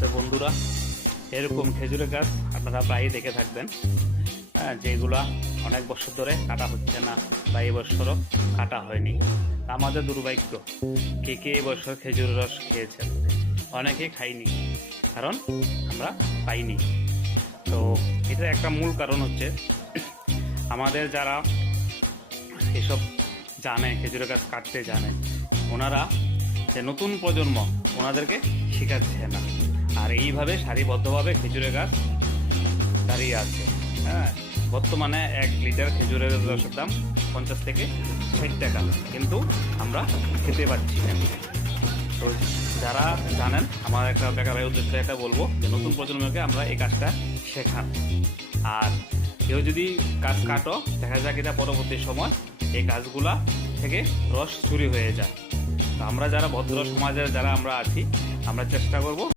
তো বন্ধুরা, এরকম খেজুরের গাছ আপনারা প্রায়ই দেখে থাকবেন, হ্যাঁ, যেগুলা অনেক বছর ধরে কাটা হচ্ছে না বা এবছরও কাটা হয়নি। আমাদের দুর্ভাগ্য, কে কে এবছর খেজুরের রস খেয়েছেন? অনেকে খাইনি, কারণ আমরা পাইনি। তো এটা একটা মূল কারণ হচ্ছে, আমাদের যারা এসব জানে, খেজুরের গাছ কাটতে জানে, ওনারা যে নতুন প্রজন্ম ওনাদেরকে শেখাচ্ছে না। আর এইভাবে সারিবদ্ধভাবে খেজুরের গাছ দাঁড়িয়ে আছে। হ্যাঁ, বর্তমানে 1 লিটার খেজুরের রসের দাম 50 থেকে 60 টাকা, কিন্তু আমরা খেতে পাচ্ছি না। তো যারা জানেন, আমার একটা বেকারের উদ্দেশ্যে এটা বলবো যে নতুন প্রজন্মকে আমরা এই কাজটা শেখান। আর কেউ যদি গাছ কাটো, দেখা যাক এটা পরবর্তী সময় এই গাছগুলা থেকে রস চুরি হয়ে যায়। তো আমরা যারা ভদ্র সমাজের যারা আমরা আছি, আমরা চেষ্টা করব